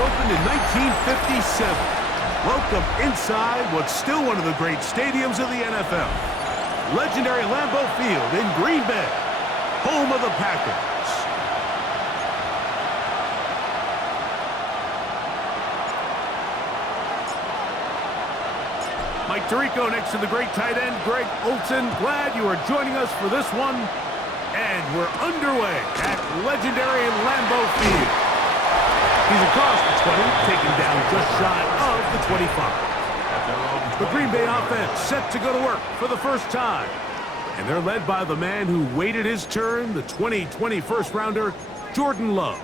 opened in 1957. Welcome inside what's still one of the great stadiums of the NFL. Legendary Lambeau Field in Green Bay, home of the Packers. Mike Tirico next to the great tight end, Greg Olsen. Glad you are joining us for this one. And we're underway at legendary Lambeau Field. He's across the 20, taken down just shy of the 25. The Green Bay offense set to go to work for the first time. And they're led by the man who waited his turn, the 2020 first-rounder, Jordan Love.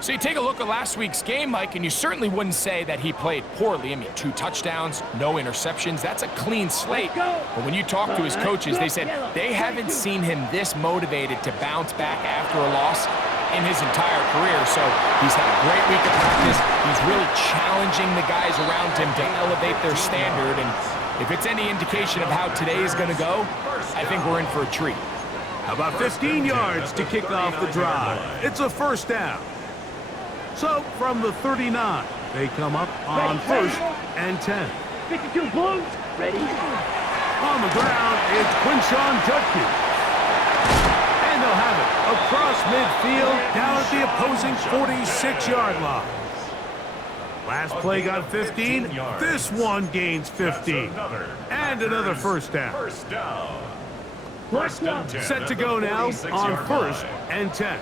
So you take a look at last week's game, Mike, and you certainly wouldn't say that he played poorly. I mean, 2 touchdowns, no interceptions. That's a clean slate. But when you talk to his coaches, they said they haven't seen him this motivated to bounce back after a loss in his entire career. So he's had a great week of practice. He's really challenging the guys around him to elevate their standard. And if it's any indication of how today is going to go, I think we're in for a treat. How about 15 yards to kick off the drive? It's a first down. So, from the 39, they come up on first and 10. 52 Blues, ready. On the ground, it's Quinshawn Judkins. And they'll have it across midfield, down at the opposing 46-yard line. Last play got 15. This one gains 15. And another first down. Set to go now on first and 10.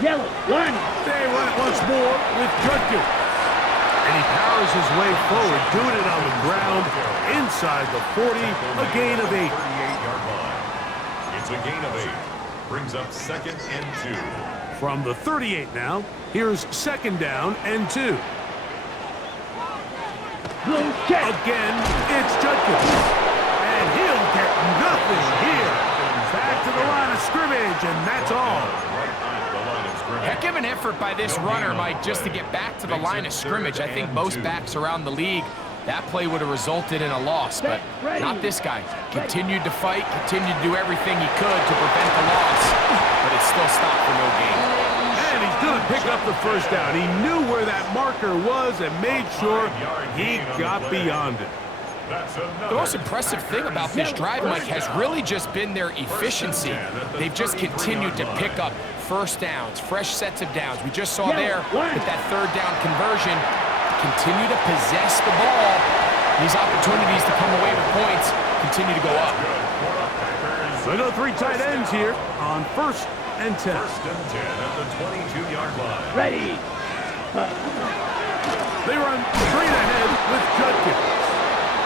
Yellow, line. They run it once more with Judkins. And he powers his way forward, doing it on the ground, inside the 40, a gain of 8. It's a gain of 8. Brings up second and 2. From the 38 now, here's second down and 2. Blue check. Again, it's Judkins. And he'll get nothing here. Back to the line of scrimmage, and that's all. Heck of an effort by this runner, Mike, just to get back to the line of scrimmage. I think most backs around the league, that play would have resulted in a loss, but not this guy. Continued to fight, continued to do everything he could to prevent the loss, but it still stopped for no gain. And he's going to pick up the first down. He knew where that marker was and made sure he got beyond it. The most impressive thing about this drive, Mike, has really just been their efficiency. They've just continued to pick up first downs, fresh sets of downs. We just saw there with that third down conversion, continue to possess the ball. These opportunities to come away with points continue to go up. So no 3 tight ends here on first and 10. First and 10 at the 22-yard line. Ready. They run straight ahead with Judkins.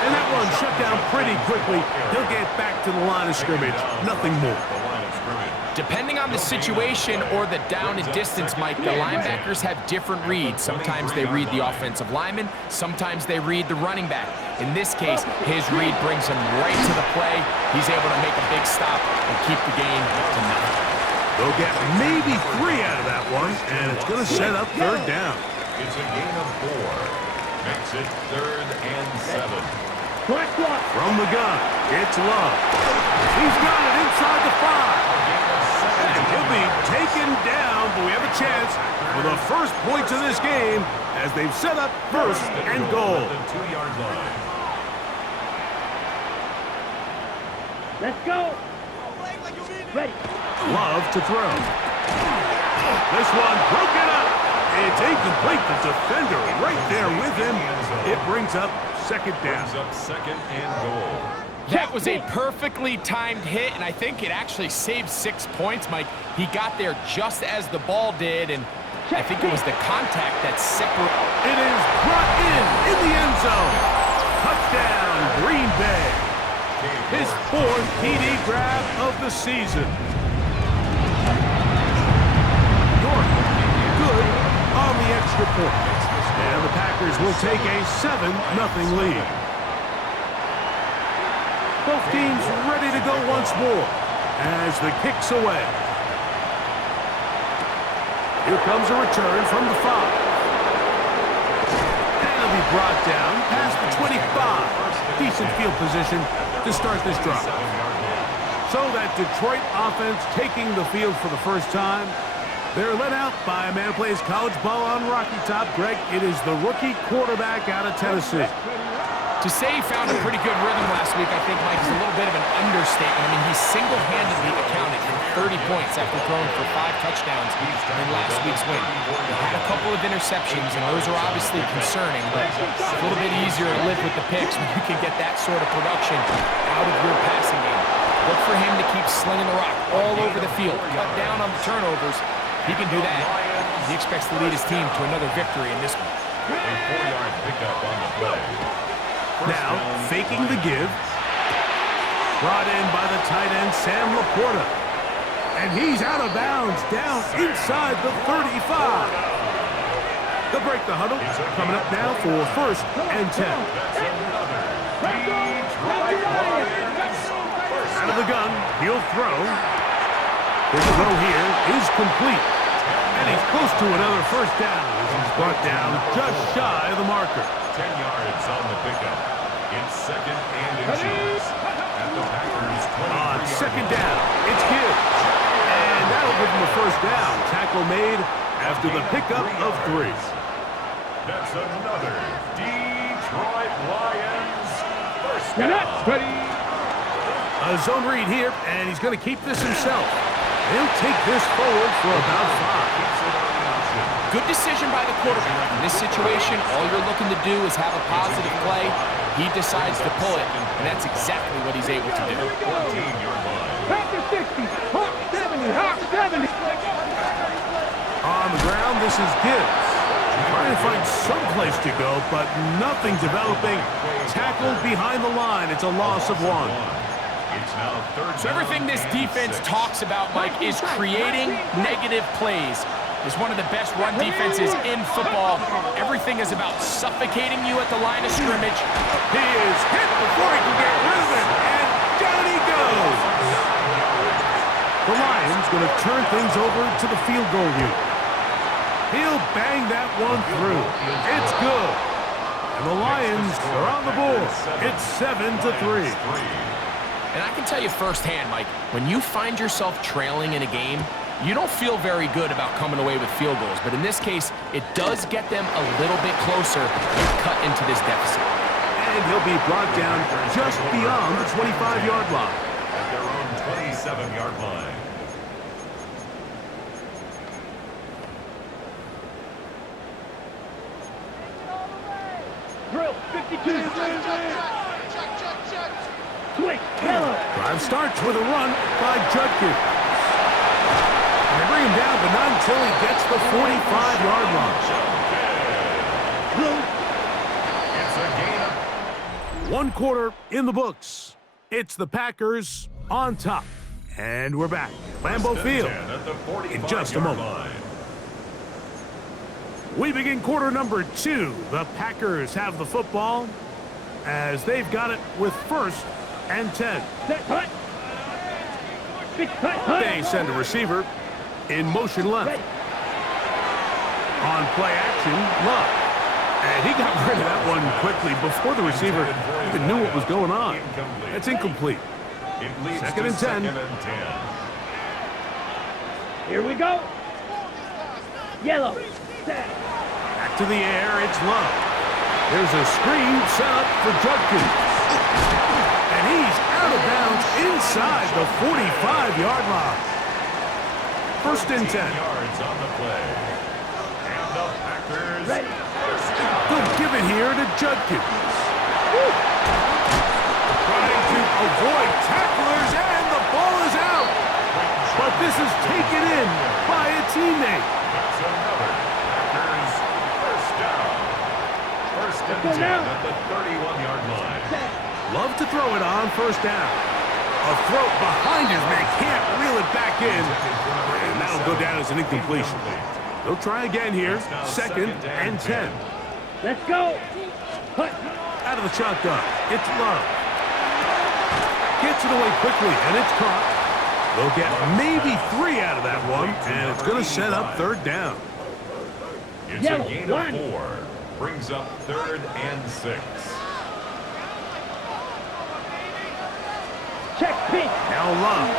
And that one shut down pretty quickly. He'll get back to the line of scrimmage. Nothing more. Depending on the situation or the down and distance, Mike, the linebackers have different reads. Sometimes they read the offensive lineman. Sometimes they read the running back. In this case, his read brings him right to the play. He's able to make a big stop and keep the game to nothing. They'll get maybe 3 out of that one, and it's going to set up third down. It's a gain of 4. Makes it third and 7. From the gun, it's Love. He's got it inside the 5. And he'll be taken down, but we have a chance for the first points of this game as they've set up first and goal. The 2-yard line. Let's go. Ready. Love to throw. This one broken up. It's incomplete. The defender right there with him. It brings up second down. Brings up second and goal. That was a perfectly timed hit, and I think it actually saved 6 points, Mike. He got there just as the ball did, and I think it was the contact that separated. It is brought in the end zone. Touchdown, Green Bay. His 4th TD grab of the season. York, good on the extra point. And the Packers will take a 7-0 lead. Both teams ready to go once more as the kick's away. Here comes a return from the 5. And it'll be brought down past the 25. Decent field position to start this drive. So that Detroit offense taking the field for the first time. They're led out by a man who plays college ball on Rocky Top. Greg, it is the rookie quarterback out of Tennessee. To say he found a pretty good rhythm last week, I think, Mike, is a little bit of an understatement. I mean, he single-handedly accounted for 30 points after throwing for 5 touchdowns in last week's win. He had a couple of interceptions, and those are obviously concerning, but it's a little bit easier to live with the picks when you can get that sort of production out of your passing game. Look for him to keep slinging the rock all over the field, cut down on the turnovers. He can do that. He expects to lead his team to another victory in this one. A 4-yard pickup on the play. Now, faking the give. Brought in by the tight end, Sam Laporta. And he's out of bounds, down inside the 35. They'll break the huddle. Coming up now for 1st and 10. Out of the gun, he'll throw. His throw here is complete. And he's close to another 1st down as he's brought down just shy of the marker. 10 yards on the pickup. It's 2nd and inches. At the Packers' 23-yard On 2nd line. down, it's Gibbs. And that'll give him a 1st down. Tackle made after the pickup of 3. That's another Detroit Lions 1st You're down. not ready. A zone read here, and he's going to keep this himself. He'll take this forward for about 5. Good decision by the quarterback. In this situation, all you're looking to do is have a positive play. He decides to pull it, and that's exactly what he's able to do. 14-yard line. Packer 60, Hawk 70, Hawk 70. On the ground, this is Gibbs. Trying to find some place to go, but nothing developing. Tackled behind the line. It's a loss of 1. It's now 3rd So everything down this and defense 6. talks about, Mike, is creating negative plays. It's one of the best run defenses in football. Everything is about suffocating you at the line of scrimmage. He is hit before he can get rid of it, and down he goes. The Lions going to turn things over to the field goal unit. He'll bang that one through. It's good. And the Lions are on the board. It's 7-3. And I can tell you firsthand, Mike, when you find yourself trailing in a game, you don't feel very good about coming away with field goals. But in this case, it does get them a little bit closer and cut into this deficit. And he'll be brought down just beyond the 25-yard line. At their own 27-yard line. Drill 52. Quick, yellow. Drive starts with a run by Judkins. And they bring him down, but not until he gets the 45-yard line. Blue. It's a gain of 1 quarter in the books. It's the Packers on top. And we're back. Lambeau Field. 10 at the 45-yard in just a moment. line. We begin quarter number 2. The Packers have the football as they've got it with 1st and 10. Set, hut. Big hut, hut. They send a receiver in motion left. Ready. On play action, Love. And he got rid of that one quickly before the receiver even knew what was going on. That's incomplete. It leads 2nd to and 10. 2nd and 10. Here we go. Yellow. Set. Back to the air, it's Love. There's a screen set up for Judkins. And he's out of bounds inside the 45-yard line. 1st and 10. Yards on the play. And the Packers. Ready. They'll give it here to Judkins. Trying to avoid tacklers, and the ball is out. But this is taken in by a teammate. That's another Packers 1st down. 1st and Go 10 now. at the 31-yard line. Love to throw it on 1st down. A throw behind his man, can't reel it back in. And that'll go down as an incompletion. They'll try again here, 2nd and 10. Let's go. Hut. Out of the shotgun, it's Love. Gets it away quickly, and it's caught. They'll get maybe 3 out of that one, and it's going to set up 3rd down. It's Yellow, a gain line. of 4. Brings up 3rd and 6. Check pitch. Now Love.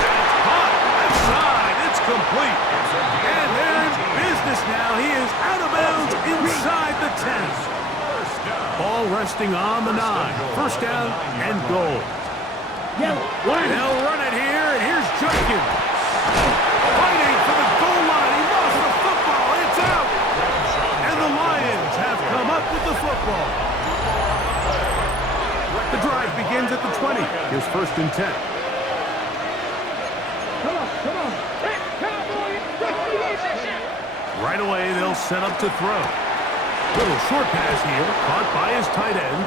That's caught. Left side. It's complete. ball resting on the 9. First down and goal. Yellow. Line. They'll run it here, and here's Jenkins. Fighting for the goal line. He lost the football. It's out. And the Lions have come up with the football. The drive begins at the 20. Here's first and 10. Come on. Hey, Cowboy. Right away, they'll set up to throw. Little short pass here, caught by his tight end.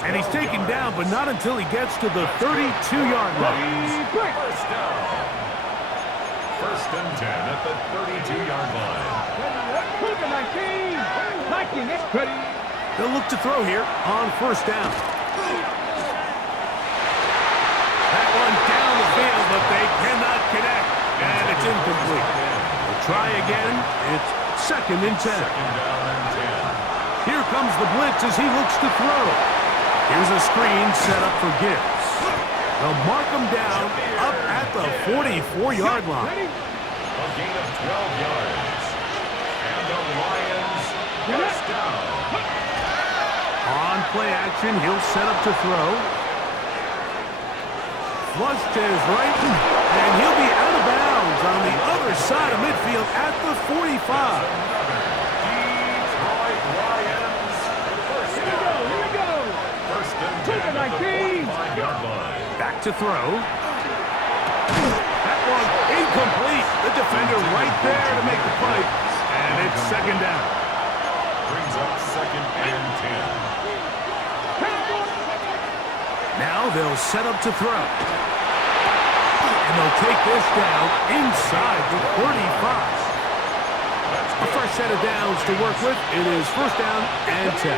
And he's taken down, but not until he gets to the 32-yard line. First down. First and 10 at the 32-yard line. They'll look to throw here on first down. That one down the field, but they cannot connect. And it's incomplete. They'll try again. It's second and 10. Second down and 10. Here comes the blitz as he looks to throw. Here's a screen set up for Gibbs. They'll mark him down up at the 44-yard line. A gain of 12 yards. And the Lions first down. On play action, he'll set up to throw. Flush to his right, and he'll be out of bounds on the other side of midfield at the 45. Detroit Lions first down. Here we go. First and 10 at the 45-yard line. Back to throw. That one incomplete. The defender right there to make the play. And it's second down. Brings up second and 10. Now they'll set up to throw. And they'll take this down inside the 35. A fresh set of downs to work with. It is first down and 10.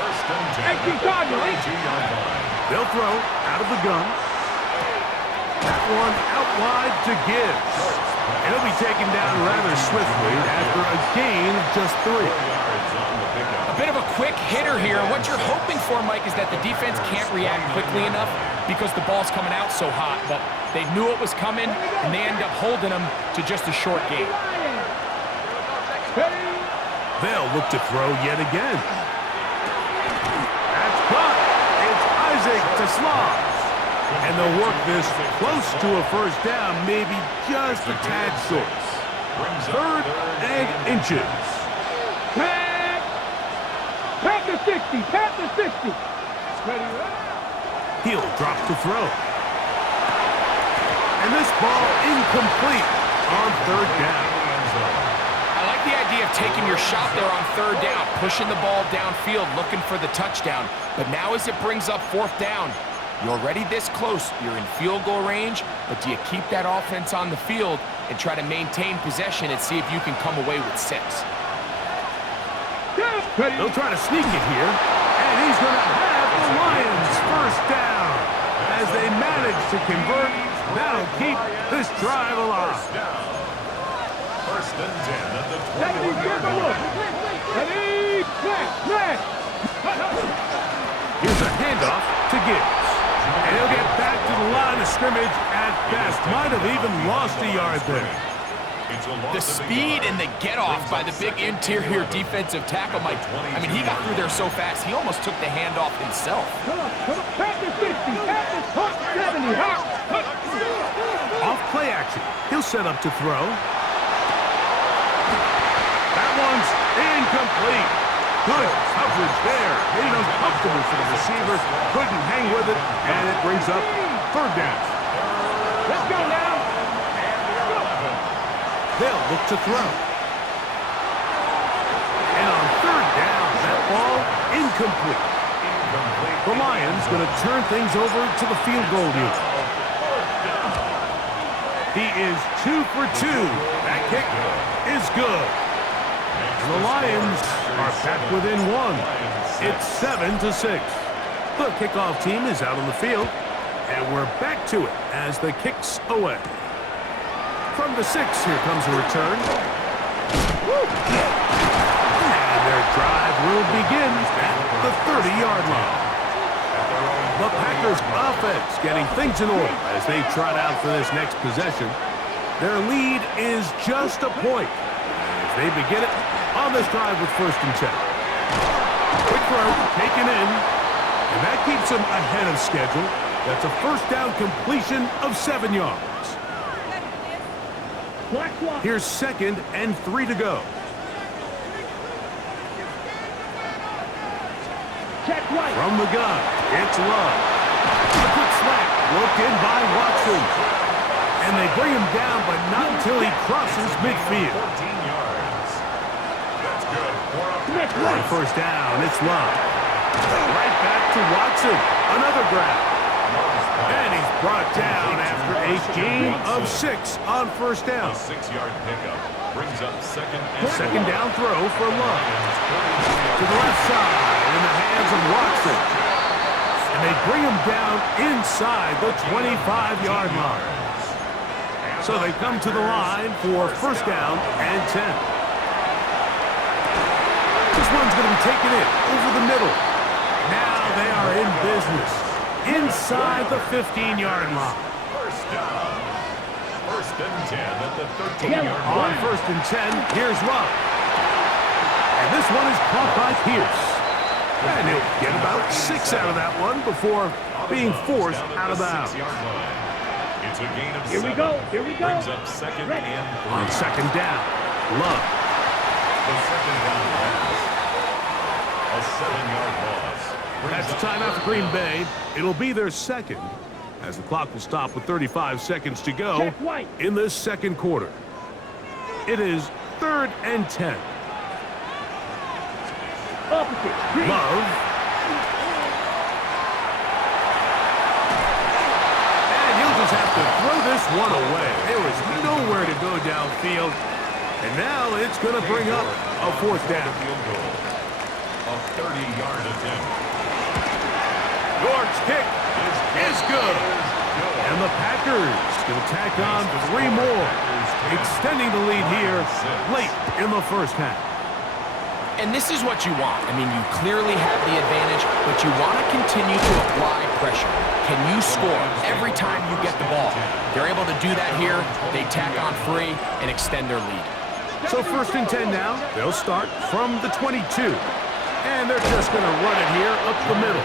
First and 10 at the 32-yard line. They'll throw out of the gun. That one out wide to Gibbs. And he'll be taken down rather swiftly after a gain of just 3. Yards on the pickup. A bit of a quick hitter here. And what you're hoping for, Mike, is that the defense can't react quickly enough because the ball's coming out so hot. But they knew it was coming, and they end up holding them to just a short gain. They'll look to throw yet again. That's caught. It's Isaac to Slav. And they'll work this close to a first down, maybe just a tad short. Third and inches. Pat the 60. He'll drop to throw. And this ball incomplete on third down. I like the idea of taking your shot there on third down, pushing the ball downfield, looking for the touchdown. But now as it brings up fourth down, you're already this close. You're in field goal range, but do you keep that offense on the field and try to maintain possession and see if you can come away with 6? They'll try to sneak it here, and he's going to have the Lions first down. As they manage to convert, that'll keep this drive alive. First and 10 at the 20-yard line. Here's a handoff to Gibbs. And he'll get back to the line of scrimmage at best. Might have even lost a yard there. The speed and the get-off by the big interior defensive tackle, Mike. I mean, he got through there so fast, he almost took the handoff himself. Pat the 60. Pat the 70. Off play action. He'll set up to throw. That one's incomplete. Good coverage there. Made it uncomfortable for the receiver. Couldn't hang with it, and it brings up third down. Let's go now. They'll look to throw. And on third down, that ball incomplete. The Lions going to turn things over to the field goal unit. He is 2 for 2. That kick is good. And the Lions are back within 1. It's 7-6. The kickoff team is out on the field, and we're back to it as the kick's away. From the 6, here comes a return. And their drive will begin at the 30-yard line. The Packers offense getting things in order as they trot out for this next possession. Their lead is just a point as they begin it on this drive with first and 10. Quick throw, taken in. And that keeps him ahead of schedule. That's a first down completion of 7 yards. Here's 2nd and 3 to go. From the gun, it's Love. A quick slap, looked in by Watson. And they bring him down, but not until he crosses midfield. 14 yards. That's good. On first down, it's Love. Right back to Watson. Another grab. And he's brought down after a gain of 6 on first down. A 6-yard pickup brings up Second down throw for Love. To the left side in the hands of Watson. And they bring him down inside the 25-yard line. So they come to the line for first down and 10. This one's going to be taken in over the middle. Now they are in business inside the 15-yard line. First down. First and 10 at the 13-yard On line. first and 10, here's Love. And this one is caught by Pierce. And he'll get about 6 out of that one before being forced out of bounds. It's a gain of 7. Here we go. Brings up 2nd and 3. On second down, Love. The second down pass. A 7-yard loss. That's a timeout for Green Bay. It'll be their second, as the clock will stop with 35 seconds to go in this second quarter. It is 3rd and 10. Love. And he'll just have to throw this one away. There was nowhere to go downfield. And now it's going to bring up a 4th down. Field goal. A 30-yard attempt. York's kick is good. And the Packers going to tack on 3 more, extending the lead here late in the first half. And this is what you want. I mean, you clearly have the advantage, but you want to continue to apply pressure. Can you score every time you get the ball? They're able to do that here. They tack on 3 and extend their lead. So first and 10 now. They'll start from the 22. And they're just going to run it here up the middle.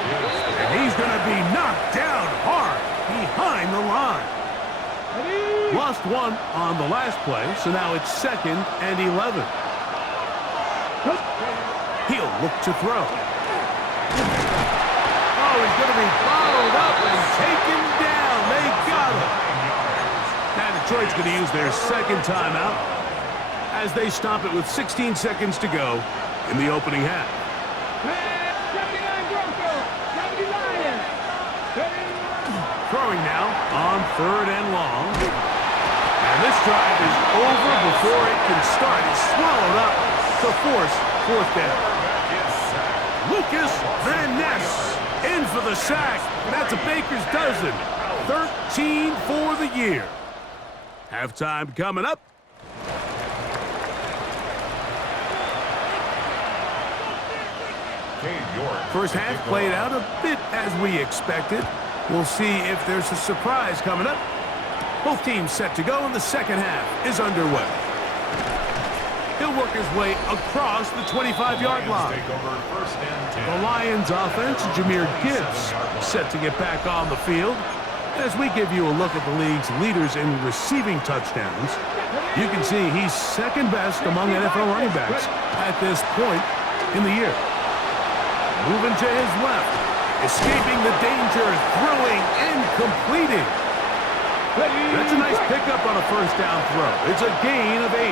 And he's going to be knocked down hard behind the line. Lost 1 on the last play, so now it's 2nd and 11. He'll look to throw. Oh, he's going to be followed up and taken down. They got him. Now Detroit's going to use their second timeout as they stop it with 16 seconds to go in the opening half. Throwing now on 3rd and long. And this drive is over before it can start. It's swallowed up to force 4th down. Lucas Van Ness in for the sack. That's a baker's dozen. 13 for the year. Halftime coming up. First half played out a bit as we expected. We'll see if there's a surprise coming up. Both teams set to go, and the second half is underway. He'll work his way across the 25-yard line. The Lions offense, Jahmyr Gibbs, set to get back on the field. As we give you a look at the league's leaders in receiving touchdowns, you can see he's second best among NFL running backs at this point in the year. Moving to his left, escaping the danger, throwing and completing. That's a nice pickup on a first down throw. It's a gain of 8.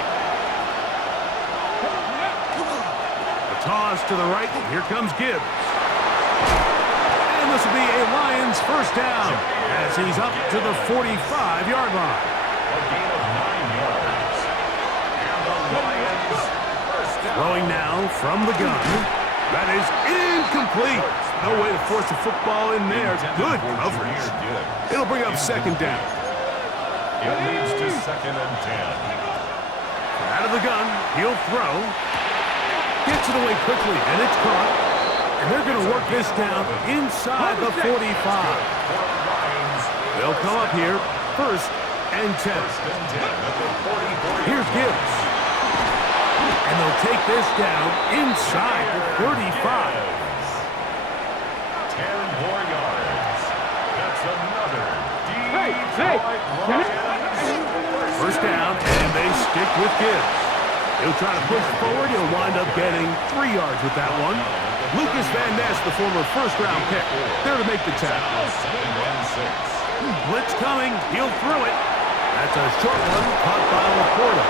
A toss to the right. Here comes Gibbs. And this will be a Lions first down as he's up to the 45-yard line. A gain of 9 yards. And the Lions first down. Throwing now from the gun. That is incomplete. No way to force the football in there. Good coverage. It'll bring up second down. It leads to 2nd and 10. Out of the gun, he'll throw. Gets it away quickly, and it's caught. And they're going to work this down inside the 45. They'll come up here, 1st and 10. Here's Gibbs. And the they'll take this down inside the 35. 10 more yards. That's another Hey, Detroit Lions. First down, and they stick with Gibbs. He'll try to push forward. He'll wind up getting 3 yards with that one. Lucas Van Ness, the former first-round pick, there to make the tackle. 2nd and 6. Blitz coming. He'll throw it. That's a short one caught by Laporta.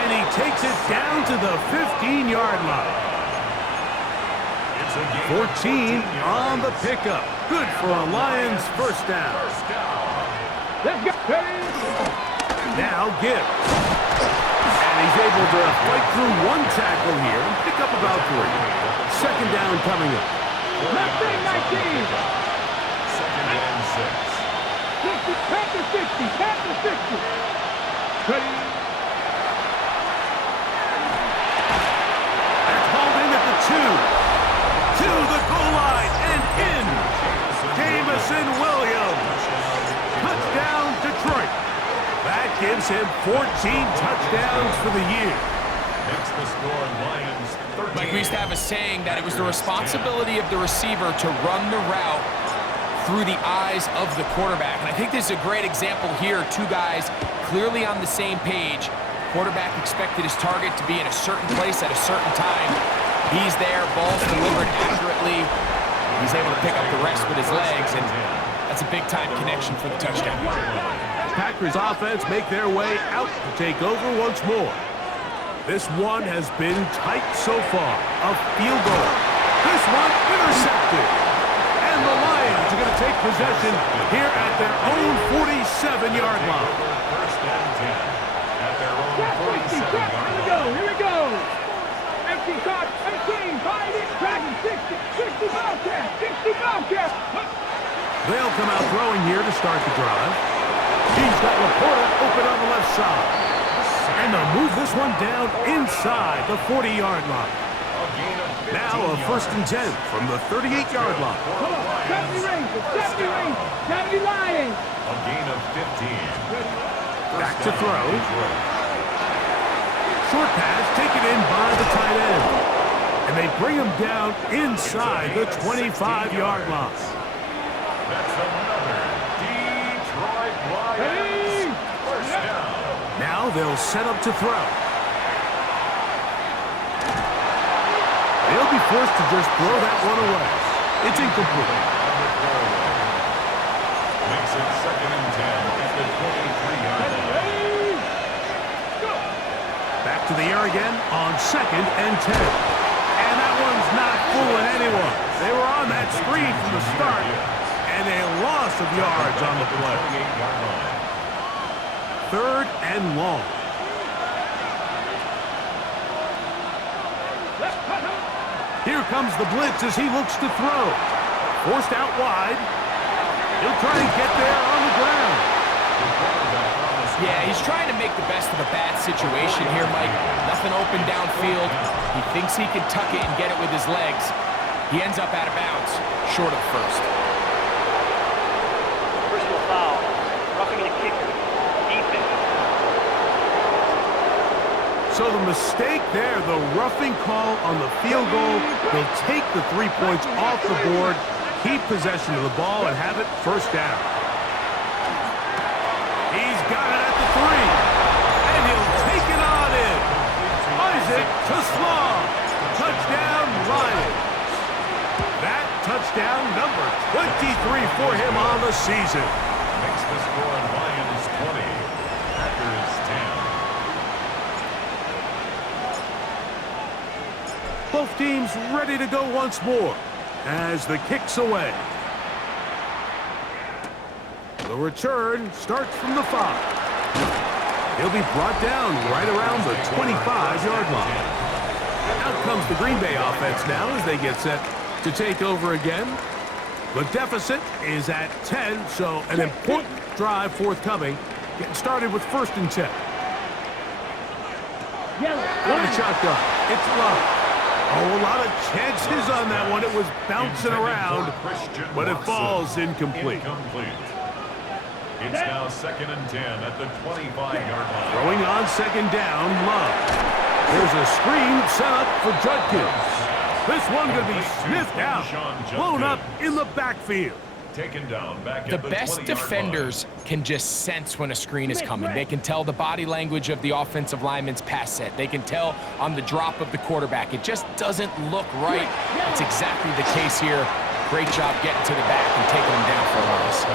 And he takes it down to the 15-yard line. It's a gain 14 of 14 on the yards. pickup. Good for a Lions first down. First down. let's go. Ready? Now Gibbs. And he's able to fight through one tackle here and pick up about 3. Second down coming up. Nothing, 19. 2nd and 6. 60, Panther 60, Panther 60. Ready? That's hauled in at the 2. To the goal line and in. Jamison Williams. Touchdown, Detroit. That gives him 14 touchdowns for the year. Makes the score Lions 13. Like we used to have a saying that it was the responsibility of the receiver to run the route through the eyes of the quarterback. And I think this is a great example here. 2 guys clearly on the same page. Quarterback expected his target to be in a certain place at a certain time. He's there, ball's delivered accurately. He's able to pick up the rest with his legs, and that's a big-time connection for the touchdown. Packers offense make their way out to take over once more. This one has been tight so far. A field goal. This one intercepted. And the Lions are going to take possession here at their own 47-yard line. First and 10 at their own Check 60, 47 check. yard Here we go, here we go. Empty shot, 18, 5, in, tracking, 60, 60 Bobcat, 60 Bobcat. They'll come out throwing here to start the drive. He's got Laporta open on the left side. And they'll move this one down inside the 40-yard line. A gain of 15 Now a first and 10 from the 38-yard line. Come on, 70 Rangers, 70 Rangers, 70 Lions. A gain of 15. Back to throw. Short pass taken in by the tight end. And they bring him down inside the 25-yard line. That's another Detroit Lions. Ready? First down. Now they'll set up to throw. They'll be forced to just throw that one away. It's incomplete. Makes it 2nd and 10 at the 23-yard line. Ready? Go. Back to the air again on 2nd and 10. And that one's not fooling anyone. They were on that screen from the start. And a loss of yards on the play. 28-yard line. 3rd and long. Here comes the blitz as he looks to throw. Forced out wide. He'll try and get there on the ground. Yeah, he's trying to make the best of a bad situation here, Mike. Nothing open downfield. He thinks he can tuck it and get it with his legs. He ends up out of bounds, short of first. Personal foul. Roughing the kicker. Defense. So the mistake there, the roughing call on the field goal, will take the 3 points off the board, keep possession of the ball, and have it first down. He's got it at the 3, and he'll take it on in. Isaac to Slaw. Touchdown, Lions. That touchdown number 23 for him on the season. Makes the score Lions 20. Packers 10. Both teams ready to go once more as the kick's away. The return starts from the 5. He'll be brought down right around the 25-yard line. Out comes the Green Bay offense now as they get set to take over again. The deficit is at 10, so an important drive forthcoming. Getting started with 1st and 10. On the shotgun. It's Love. Oh, a lot of chances on that one. It was bouncing around, but it falls incomplete. It's now 2nd and 10 at the 25-yard line. Throwing on 2nd down, Love. There's a screen set up for Judkins. This one going to be sniffed out, blown up in the backfield. Taken down back The at the best 20-yard defenders can just sense when a screen is coming. They can tell the body language of the offensive lineman's pass set. They can tell on the drop of the quarterback. It just doesn't look right. That's exactly the case here. Great job getting to the back and taking them down for a loss.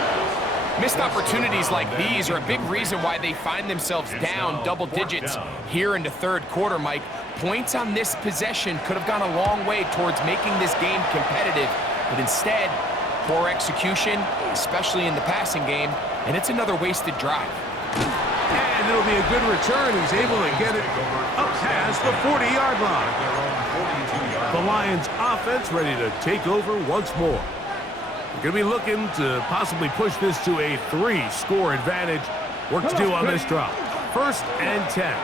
Missed opportunities like these are a big reason why they find themselves down double digits here in the third quarter, Mike. Points on this possession could have gone a long way towards making this game competitive, but instead, poor execution, especially in the passing game, and it's another wasted drive. And it'll be a good return. He's able to get it up past the 40-yard line. The Lions offense ready to take over once more. We're going to be looking to possibly push this to a 3-score advantage. Work to do on this drop. 1st and 10.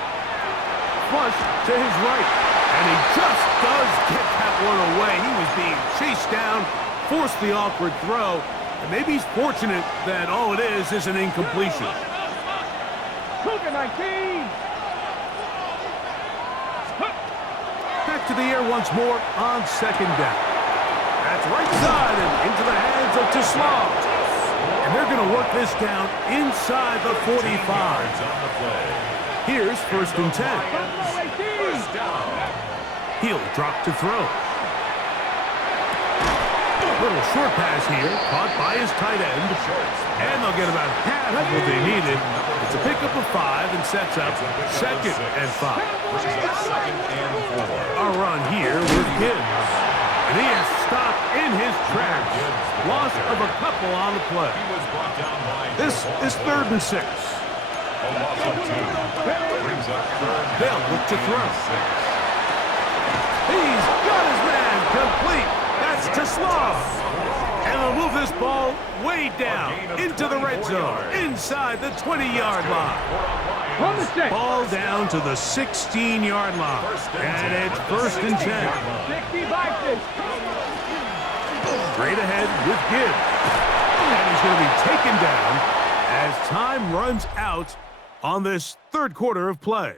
Flush to his right. And he just does get that one away. He was being chased down, forced the awkward throw, and maybe he's fortunate that all it is an incompletion. Cougar 19. Back to the air once more on 2nd down. That's right side and into the hands of Toussaint. And they're going to work this down inside the 45. Here's 1st and 10. He'll drop to throw. Little short pass here, caught by his tight end. And they'll get about half of what they needed. It's a pickup of 5 and sets up 2nd and 5. A run here with Gibbs. And he is stopped in his tracks. Loss of a couple on the play. This is 3rd and 6. They'll look to throw. He's got his man complete. That's Toussaint. And they'll move this ball way down into the red zone, inside the 20-yard line. Ball down to the 16-yard line. And it's 1st and 10. 60 Vikings. Straight ahead with Gibbs. And he's going to be taken down as time runs out on this 3rd quarter of play.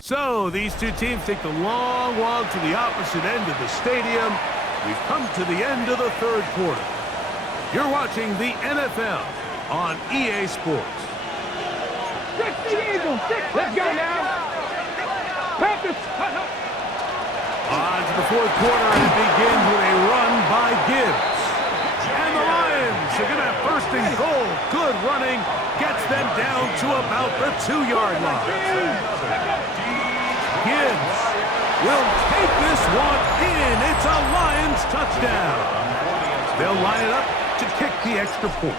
So these two teams take the long walk to the opposite end of the stadium. We've come to the end of the 3rd quarter. You're watching the NFL on EA Sports. 60 Eagles. Let's go now. Panthers. On to the 4th quarter, and it begins with a run by Gibbs. And the Lions are going to have 1st and goal. Good running. Gets them down to about the 2-yard line. Gibbs will take this one in. It's a Lions touchdown. They'll line it up to kick the extra point.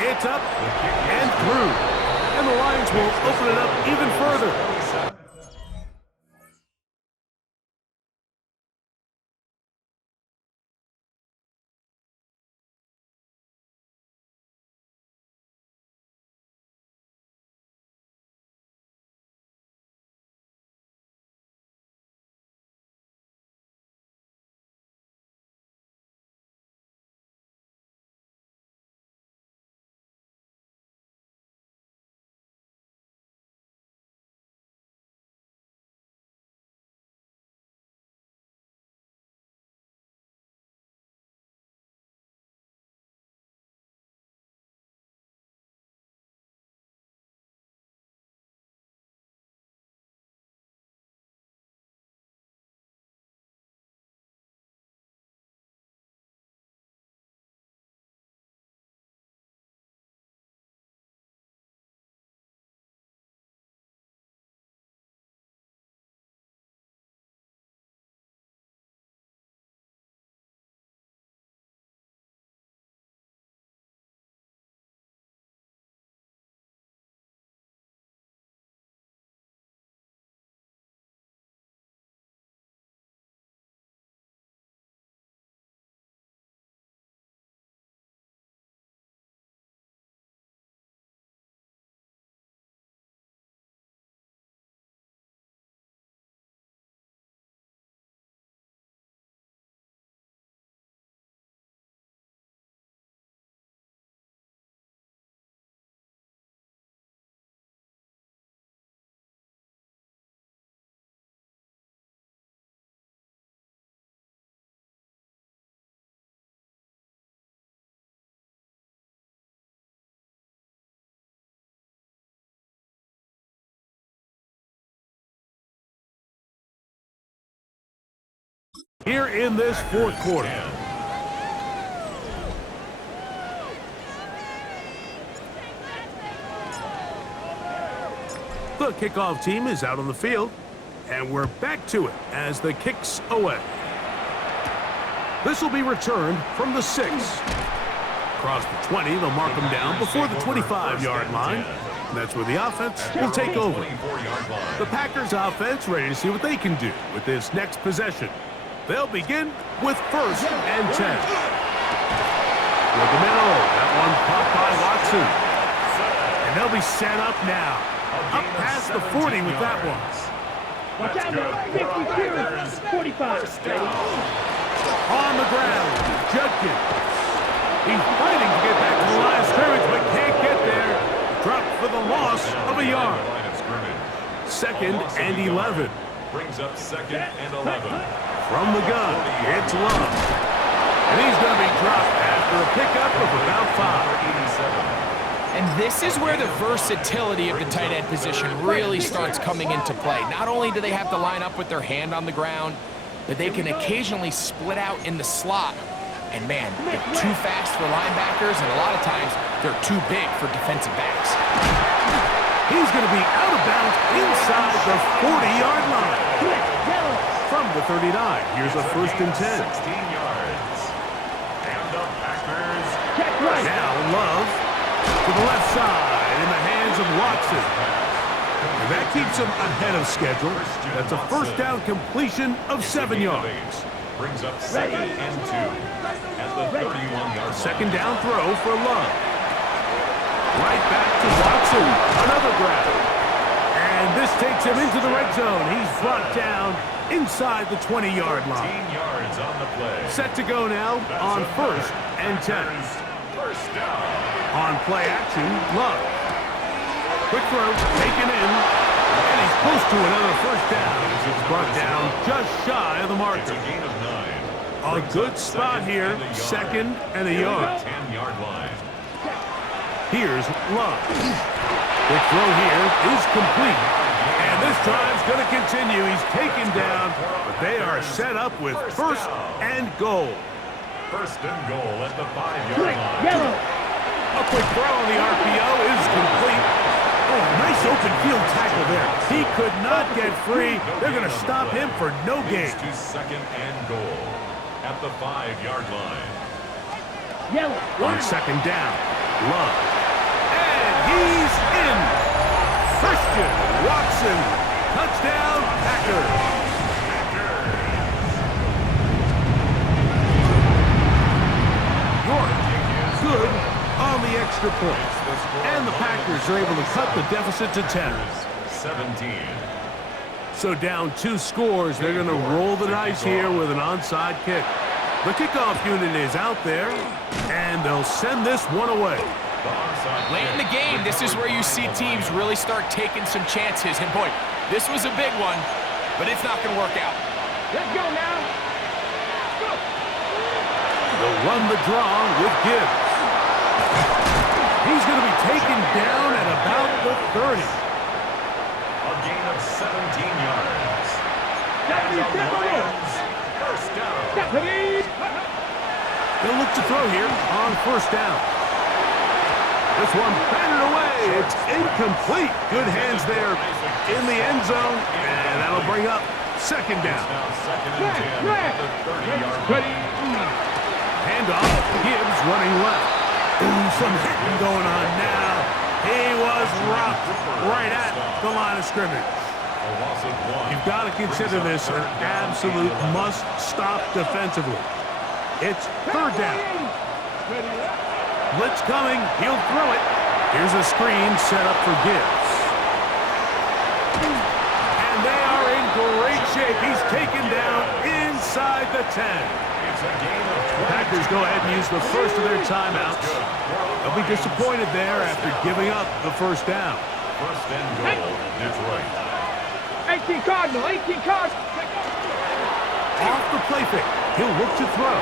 It's up and through. And the Lions will open it up even further. here in this fourth quarter. The kickoff team is out on the field, and we're back to it as the kick's away. This will be returned from the 6. Across the 20, they'll mark them down before the 25-yard line. And that's where the offense will take over. The Packers offense ready to see what they can do with this next possession. They'll begin with 1st and 10. With the middle, that one caught by Watson. And they'll be set up now. Up past the 40 with that one. Watch out now. 52, 45. Ready? On the ground, Judkins. He's fighting to get back to the line of scrimmage, but can't get there. Dropped for the loss of a yard. 2nd and 11. Brings up 2nd and 11. From the gun, it's Love. And he's going to be dropped after a pickup of about 5. And this is where the versatility of the tight end position really starts coming into play. Not only do they have to line up with their hand on the ground, but they can occasionally split out in the slot. And man, they're too fast for linebackers, and a lot of times they're too big for defensive backs. He's going to be out of bounds inside the 40-yard line. From the 39, here's a 1st and 10. 16 yards. And the Packers. Now Love to the left side in the hands of Watson. And that keeps him ahead of schedule. That's a 1st down completion of 7 yards. Brings up 2nd and 2 at the 31-yard line. 2nd down throw for Love. Right back to Watson. Another grab. And this takes him into the red zone. He's brought down inside the 20-yard line. 15 yards on the play. Set to go now on 1st and 10. 1st down. On play action, Love. Quick throw, taken in, and he's close to another 1st down. He's brought down just shy of the marker. It's a gain of 9. A good spot here, 2nd and a yard. 10-yard line. Here's Love. Quick throw here is complete. And this drive's going to continue. He's taken down, but they are set up with 1st and goal. 1st and goal at the 5-yard line. Yellow. A quick throw on the RPO is complete. Oh, nice open field tackle there. He could not get free. They're going to stop him for no gain. To 2nd and goal at the 5-yard line. Yellow. On 2nd down, Love. And he's in. Christian Watson. Touchdown, Packers. York good on the extra point. And the Packers are able to cut the deficit to 10. 17. So down 2 scores, they're going to roll the dice here with an onside kick. The kickoff unit is out there, and they'll send this one away. Late in the game, this is where you see teams really start taking some chances. And boy, this was a big one, but it's not going to work out. Let's go now. Go. They'll run the draw with Gibbs. He's going to be taken down at about the 30. A gain of 17 yards. Deputy, And the step away. Lions, 1st down. Deputy. They'll look to throw here on 1st down. This one batted away. It's incomplete. Good hands there in the end zone, and that'll bring up 2nd down. Now 2nd and 10 at the 30-yard line. Handoff. Gibbs running left. Ooh, some hitting going on now. He was rocked right at the line of scrimmage. A loss of 1. You've got to consider this an absolute must-stop defensively. It's 3rd down. Blitz coming. He'll throw it. Here's a screen set up for Gibbs. And they are in great shape. He's taken down inside the 10. It's a gain of 20. Packers go ahead and use the first of their timeouts. They'll be disappointed there after giving up the 1st down. 1st and goal, Detroit. 18 Cardinal. 18 Cardinal. Off the play fake. He'll look to throw.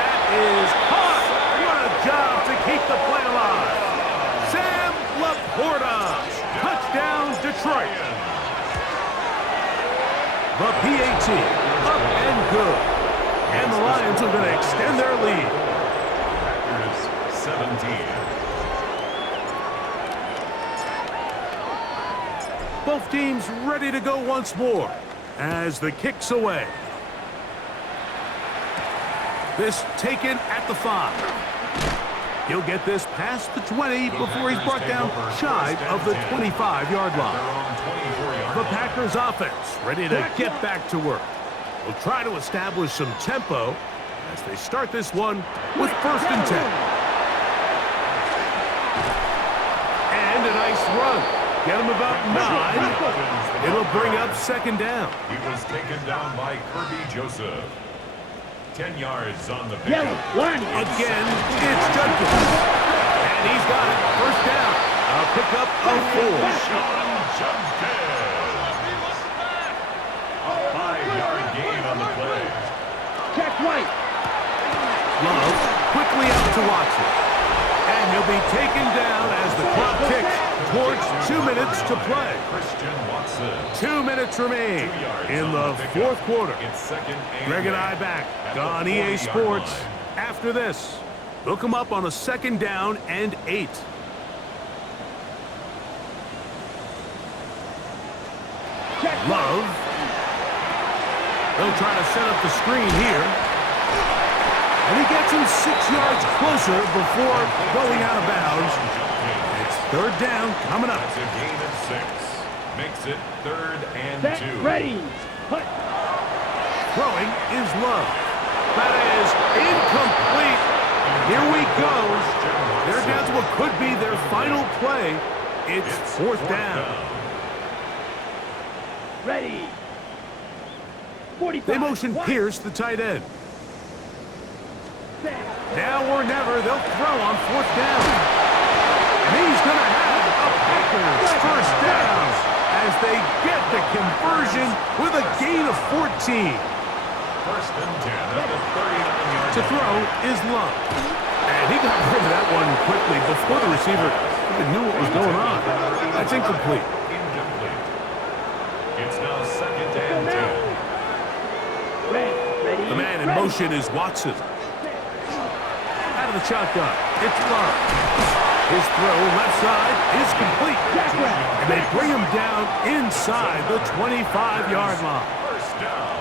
That is caught. What a job to keep the play alive. Sam Laporta. Touchdown, Detroit. The PAT, up and good. And the Lions are going to extend their lead. Packers 17. Both teams ready to go once more as the kick's away. This taken at the 5. He'll get this past the 20 before he's brought down shy of the 25-yard line. The Packers offense ready to get back to work. They'll try to establish some tempo as they start this one with 1st and 10. And a nice run. Get him about 9. It'll bring up 2nd down. He was taken down by Kirby Joseph. 10 yards on the pick. Again, it's Judkins. And he's got it. 1st down. A pickup of 4. Sean Judkins. A 5-yard gain on the play. Check right. Love quickly out to Watson. And he'll be taken down as the clock ticks towards 2 minutes to play. Christian Watson. 2 minutes remain in the 4th quarter. It's 2nd and Greg and I back on EA Sports. After this, they'll come up on a 2nd down and 8. Love. They'll try to set up the screen here. And he gets him 6 yards closer before going out of bounds. It's 3rd down coming up. It's a gain of 6. Makes it 3rd and 2. Ready. Put. Throwing is Love. That is incomplete. Here we go. They're down to what could be their final play. It's 4th down. Ready. 45. They motion Pierce, the tight end. Now or never, they'll throw on 4th down. And he's going to have a Packers 1st down as they get the conversion with a gain of 14. 1st and 10 at the 39-yard To throw is Love. And he got rid of that one quickly before the receiver even knew what was going on. That's incomplete. Incomplete. It's now 2nd and 10. Ready. The man in motion is Watson. Out of the shotgun, it's Love. His throw left side is complete. And they bring him down inside the 25-yard line. 1st down.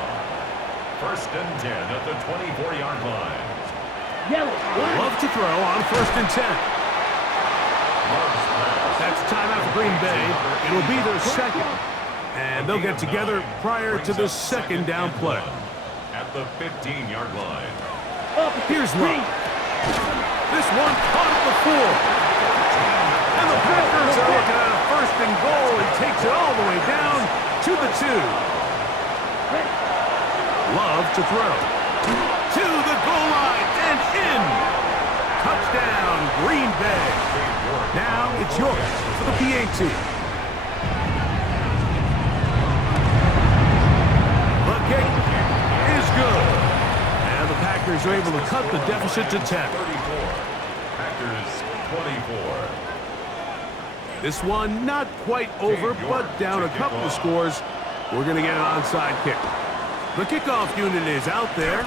1st and 10 at the 24-yard line. Love to throw on 1st and 10. That's timeout for Green Bay. It'll be their 2nd. And they'll get together prior to the 2nd down play. At the 15-yard line. Here's Love. This one caught at the 4. And the Packers are looking at a 1st and goal. He takes it all the way down to the 2. Love to throw. To the goal line and in. Touchdown, Green Bay. Now it's yours for the PAT. The kick is good. And the Packers are able to cut the deficit to 10. 34. Packers 24. This one not quite over, but down a couple of scores. We're going to get an onside kick. The kickoff unit is out there,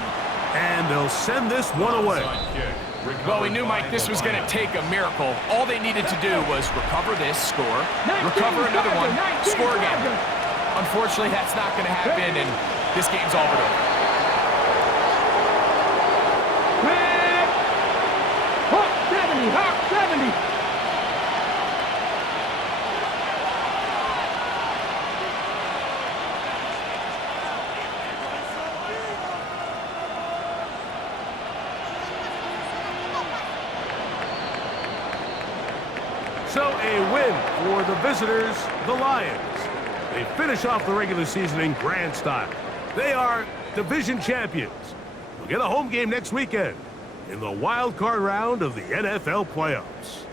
and they'll send this one away. Well, we knew, Mike, this was going to take a miracle. All they needed to do was recover this, score, recover another one, score again. Unfortunately, that's not going to happen, and this game's all but over. Hawk 70. So a win for the visitors, the Lions. They finish off the regular season in grand style. They are division champions. We'll get a home game next weekend in the wild card round of the NFL playoffs.